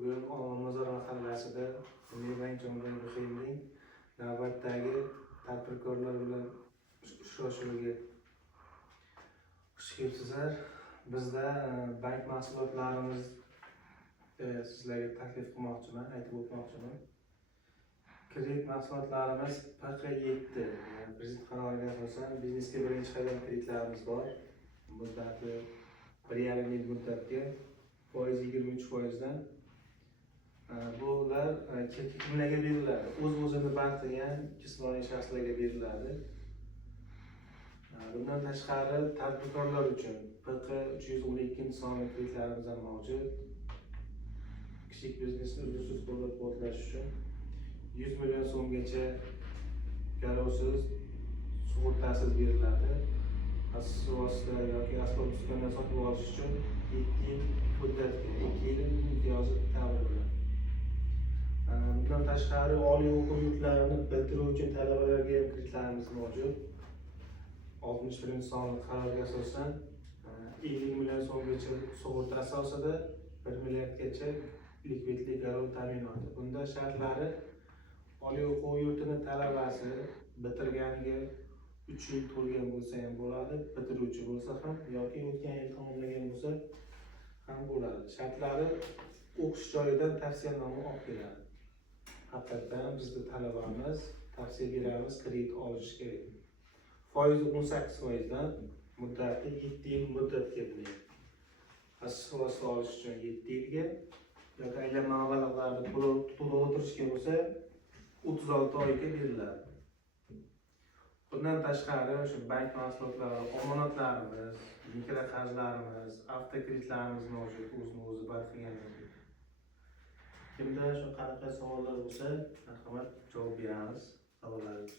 Bugun Olmazor mahallasida Milliy bank Jonjon Rahimning navbatdagi tadbirkorlar bilan uchrashuviga xush kelibsizlar. Bizda bank mahsulotlarimiz sizlarga taklif qilmoqchiman, aytib o'tmoqchiman. Kredit mahsulotlarimiz PQ7, prezident qaroriga asosan biznesga birinchi qadam kreditlarimiz bor. Muddati 1,5 yil muddatga foiz 23%dan. Bular kimlarga beriladi? O'z-o'zini band qilgan jismoniy shaxslarga beriladi. Bundan tashqari tadbirkorlar uchun PQ312 sonli kreditlarimiz ham mavjud. Kichik biznesni uzluksiz qo'llab-quvvatlash uchun 100 million so'mgacha garovsiz, sug'urtasiz beriladi. Asos vosita yoki asbob-uskuna sotib olish uchun 7 yil muddatga 2 yil imtiyozi ta'min etiladi. Bundan tashqari oliy o'quv yurtlarini bitiruvchi talabalarga ham kreditlarimiz mavjud. 61 sonli qarorga asosan 50 million so'mgacha sug'urta asosida 1 milliardgacha likvidlik garov ta'minoti. Bunda shartlari oliy o'quv yurtini talabasi bitirganiga 3 yil to'lgan bo'lsa ham bo'ladi, bitiruvchi bo'lsa ham yoki o'tgan yil tamomlagan bo'lsa ham bo'ladi. Shartlari o'qish joyidan tavsiyanoma olib keladi. Haqiqatan bizda talabamiz tavsiya beramiz kredit olish kerak. Foizi 18%dan muddati 7 yil muddatga beriladi. Asos vosita olish uchun 7 yilga yoki aylanma mablag'larni to'lab o'tirishga bo'lsa 36 oyga beriladi. Bundan tashqari shu bank mahsulotlari, omonatlarimiz, mikroqarzlarimiz, avtokreditlarimiz mavjud, o'zini-o'zi band qilganlar. Kimda shu qanaqa savollar bo'lsa, marhamat javob beramiz savollaringiz.